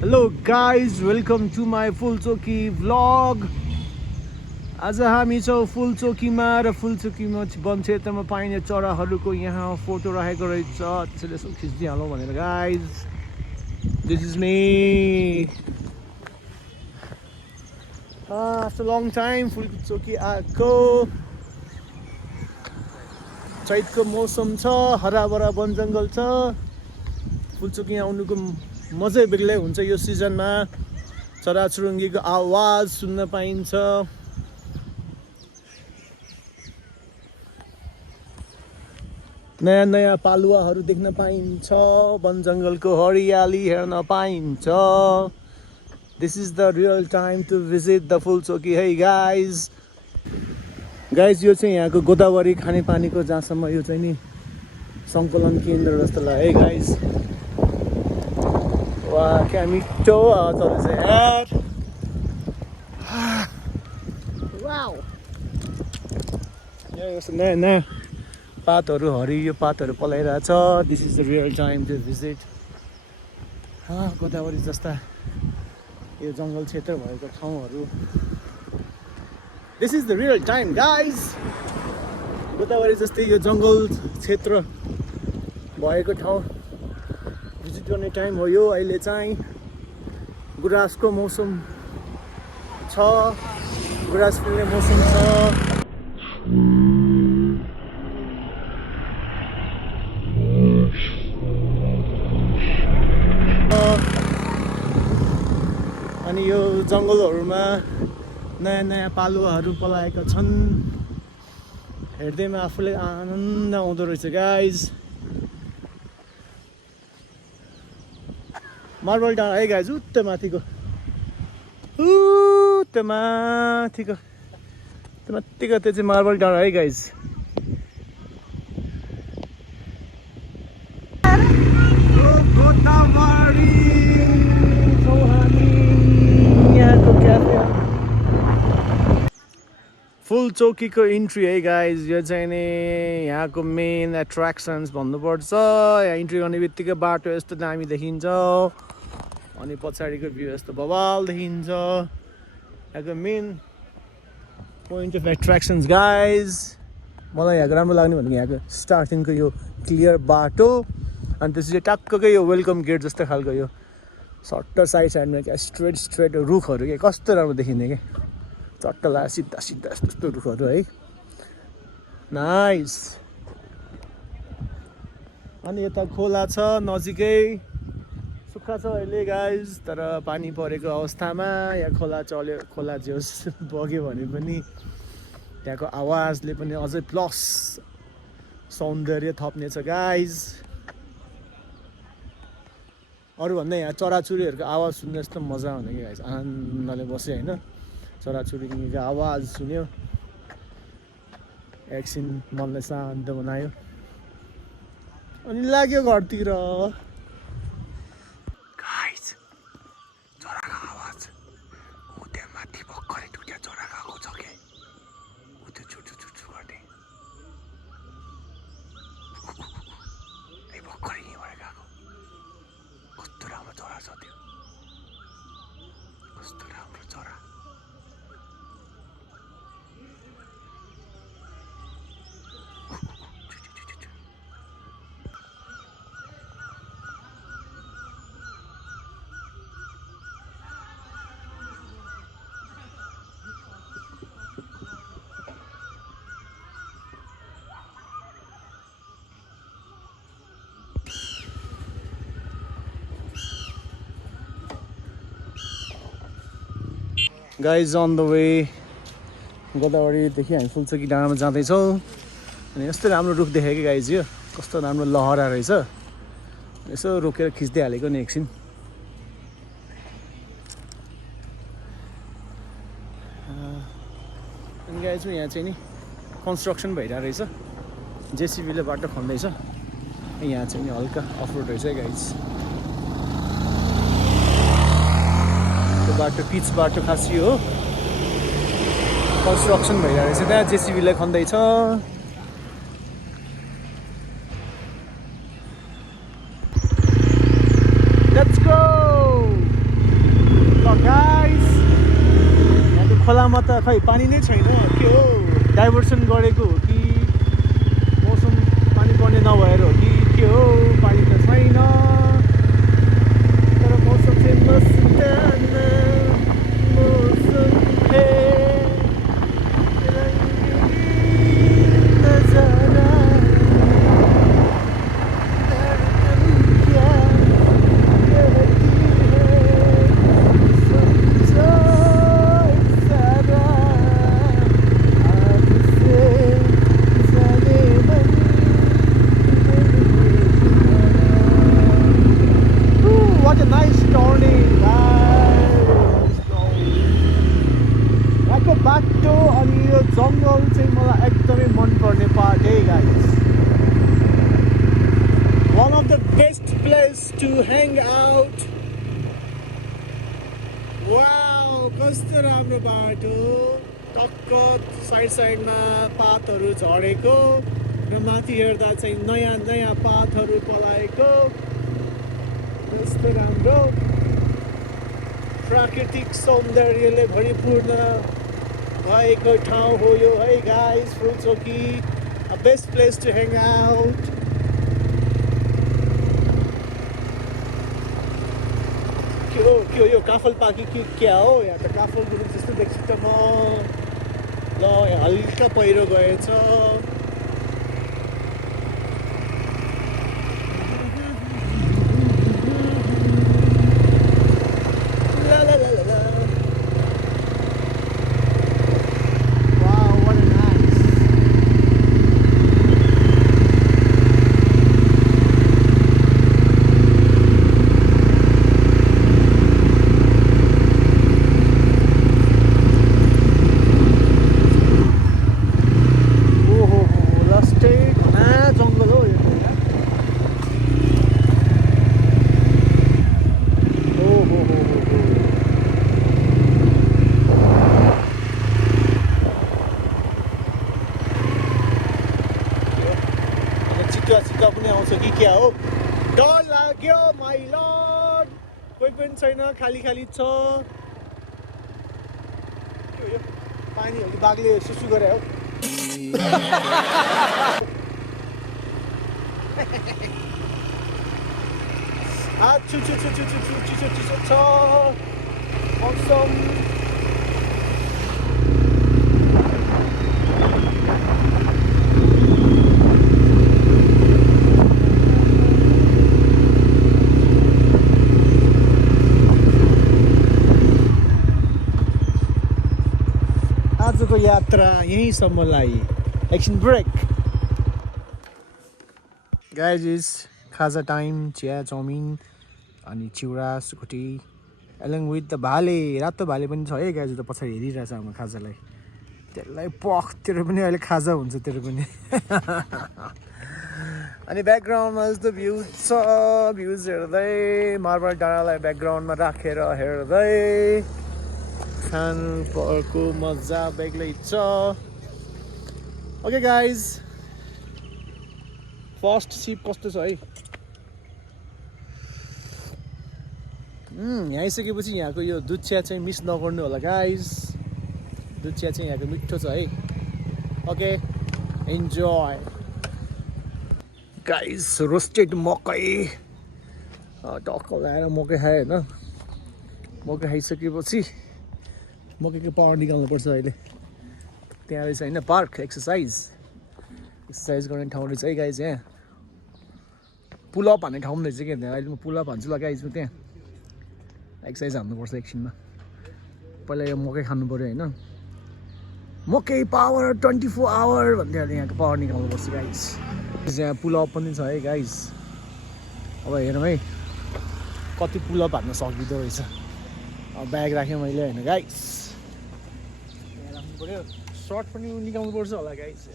Hello guys, welcome to my Phulchoki vlog. आज हामी छौँ फुलचोकीमा र फुलचोकीमा वन क्षेत्रमा पाइने चराहरूको यहाँ फोटो राखेको रहेछ, त्यसैले यसो खिचिदिइहालौँ भनेर guys. This is me. After a long time Phulchoki आएको. चैतको मौसम छ, हराभरा वन जङ्गल छ. फुलचोकी आउनुको मजै बेग्लै हुन्छ यो सिजनमा. चराचुरुङ्गीको आवाज सुन्न पाइन्छ. नयाँ नयाँ पालुवाहरू देख्न पाइन्छ. वन जङ्गलको हरियाली हेर्न पाइन्छ. This is the real time to visit the Phulchoki. Hey guys. Guys यो चाहिँ यहाँको गोदावरी खानेपानीको जहाँसम्म यो चाहिँ नि सङ्कलन केन्द्र जस्तो लाग्यो है गाइज. वा क्या मिठो चल्दैछ यार. वाउ, यहाँ कस्तो नयाँ नयाँ पातहरू हरियो पातहरू पलाइरहेछ. This is the real time to visit. Godavari जस्ता यो जङ्गल क्षेत्र भएको ठाउँहरू. This is the real time guys. Godavari जस्तै यो जङ्गल क्षेत्र भएको ठाउँ भिजिट गर्ने टाइम हो यो. अहिले चाहिँ गुराँसको मौसम छ, गुराँस फुल्ने मौसम छ. अनि यो जङ्गलहरूमा नयाँ नयाँ पालुवाहरू पलाएका छन्. हेर्दैमा आफूले आनन्द आउँदो रहेछ गाइज. मार्बल डाँडा है गाइज, उत्ते माथिको त्यो चाहिँ मार्बल डाँडा है गाइज. फुलचोकीको इन्ट्री है गाइज. यो चाहिँ नि यहाँको मेन एट्र्याक्सन्स भन्नुपर्छ. यहाँ इन्ट्री गर्ने बित्तिकै बाटो यस्तो दामी देखिन्छ. अनि पछाडिको भ्यू यस्तो बवाल देखिन्छ. यहाँको मेन पोइन्ट अफ एट्र्याक्सन्स गाइज. मलाई यहाँको राम्रो लाग्ने भनेको यहाँको स्टार्टिङको यो क्लियर बाटो. अनि त्यसपछि टक्कै यो वेलकम गेट जस्तो खालको यो सट्ट साइडमा क्या स्ट्रेट रुखहरू क्या कस्तो राम्रो देखिने क्या. चट्ट ला सिधा यस्तो यस्तो रुखहरू है. नाइस. अनि यता खोला छ नजिकै. सुक्खा छ अहिले गाइज, तर पानी परेको अवस्थामा. यहाँ खोला जे होस् बग्यो भने पनि त्यहाँको आवाजले पनि अझै प्लस सौन्दर्य थप्नेछ गाइज. अरूभन्दा यहाँ चराचुरुङ्गीहरूको आवाज सुन्दा यस्तो मजा आउने कि गाइज. आनन्दले बस्यो होइन, चराचुरुङ्गीको आवाज सुन्यो, एकछिन मनलाई शान्त बनायो अनि लाग्यो घरतिर. गाइज चराको आवाज ऊ त्यहाँ माथि भर्खरै दुईटा चरा गएको छ क्या. ऊ त्यो चुचु गर्ने भर्खरै यहीँबाट गएको. कस्तो राम्रो चरा छ त्यो, कस्तो राम्रो चरा. गाइज अन द वे गोदावरीदेखि हामी फुलचोकी डाँडामा जाँदैछौँ. अनि यस्तो राम्रो रुख देखेँ कि गाइज, यो कस्तो राम्रो लहरा रहेछ. यसो रोकेर खिच्दै हालेको नि एकछिन. अनि गाइज यहाँ चाहिँ नि कन्स्ट्रक्सन भइरहेको रहेछ. जेसिबीले बाटो खन्दैछ. यहाँ चाहिँ नि हल्का अफरोड रहेछ है गाइज. बाटो पिच बाटो खासी हो. कन्स्ट्रक्सन भइरहेको रहेछ त्यहाँ. जेसिबीले खन्दैछ. Let's go! खोलामा त खै पानी नै छैन के हो डाइभर्सन गरेको हो कि मौसम पानी पर्ने नभएर हो कि के हो पानी त छैन तर मौसम चाहिँ मस्ताना मौसम है रंगीन नजारा धड़कन क्या कहती है समझो सारा आपसे जाने मन what a nice morning guys यहाँको बाटो अनि यो जङ्गल चाहिँ मलाई एकदमै मनपर्ने पार्ट है guys one of the best place to hang out wow कस्तो राम्रो बाटो टक्क साइड साइडमा पातहरू झरेको र माथि हेर्दा चाहिँ नयाँ नयाँ पातहरू पलाएको कस्तो राम्रो प्राकृतिक सौन्दर्यले भरिपूर्ण भएको ठाउँ हो यो है guys Phulchoki a best place to hang out के हो यो काफल पाकी कि क्या हो यहाँ त काफल गुरुङ जस्तो देख्छु त म ल यहाँ हल्का पहिरो गएछ क्या हो डर लाग्यो माइ लर्ड कोही पनि छैन खाली खाली छ के हो यो पानी हो कि बाघले सुसु गरे हो चिसो छ मौसम आजको यात्रा यहीँसम्मलाई एकछिन ब्रेक गाइज खाजा टाइम चिया चाउमिन अनि चिउरा सुकुटी एलङ विथ द भाले रातो भाले पनि छ है गाइज त पछाडि हेरिरहेछ हाम्रो खाजालाई त्यसलाई पख तेरो पनि अहिले खाजा हुन्छ तेरो पनि अनि ब्याकग्राउन्डमा यस्तो भ्युज छ भ्युज हेर्दै मार्बल डाँडालाई ब्याकग्राउन्डमा राखेर हेर्दै खानु पर्को मजा बेग्लै छ ओके गाइज फर्स्ट सिप कस्तो छ है यहाँ आइसकेपछि यहाँको यो दुध चिया चाहिँ मिस नगर्नु होला गाइज दुध चिया चाहिँ यहाँको मिठो छ है ओके इन्जोय गाइज रोस्टेड मकै टक्क लगाएर मकै खाएँ होइन मकै खाइसकेपछि मकैको पावर निकाल्नुपर्छ अहिले त्यहाँ रहेछ होइन पार्क एक्सर्साइज गर्ने ठाउँ रहेछ है गाइज यहाँ पुलअप हान्ने ठाउँ रहेछ क्या त्यहाँ अहिले म पुलअप हान्छु ल गाइज म त्यहाँ एक्सर्साइज हान्नुपर्छ एकछिनमा पहिला यो मकै खानु पऱ्यो होइन मकै पावर 24 आवर भन्दै यहाँको पावर निकाल्नुपर्छ गाइज यहाँ पुलअप पनि छ है गाइज अब हेरौँ है कति पुलअप हान्न सकिँदो रहेछ अब ब्याग राखेँ मैले होइन गाइज यहाँ राख्नु पऱ्यो सर्ट पनि निकाल्नुपर्छ होला गाइज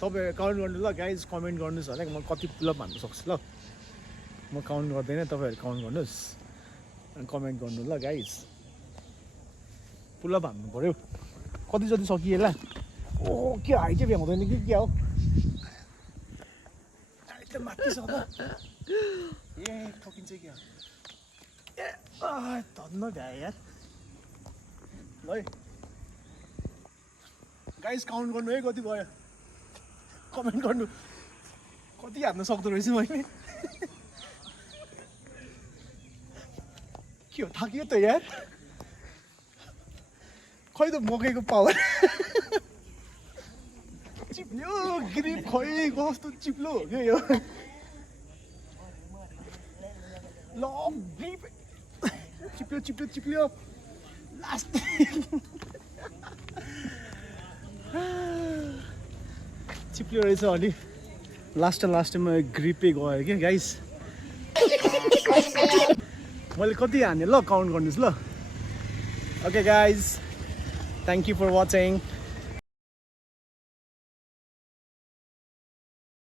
तपाईँ काउन्ट गर्नु ल गाइज कमेन्ट गर्नुहोस् होला म कति पुलअप हान्न सक्छु ल म काउन्ट गर्दैन तपाईँहरू काउन्ट गर्नुहोस् अनि कमेन्ट गर्नु ल गाइज पुलअप हान्नु पऱ्यो कति जति सकिए ल ओ के हाइटै भ्याउँदैन कि क्या हो हाइट त माथि छ त ए ठोकिन्छ क्या धन्न भ्याए यार ल गाइस काउन्ट गर्नु है कति भयो कमेन्ट गर्नु कति हान्न सक्दो रहेछु मैले के हो थाकियो त यार खै त मकैको पावर चिप्ल्यो ग्रिप खै कस्तो चिप्लो हो क्या यो ल ग्रिप चिप्ल्यो चिप्ल्यो चिप्ल्यो लास्ट चिप्ल्यो रहेछ अलि लास्टमा ग्रिपै गयो क्या गाइस मैले कति हाने ल काउन्ट गर्नुहोस् ल okay guys thank you for watching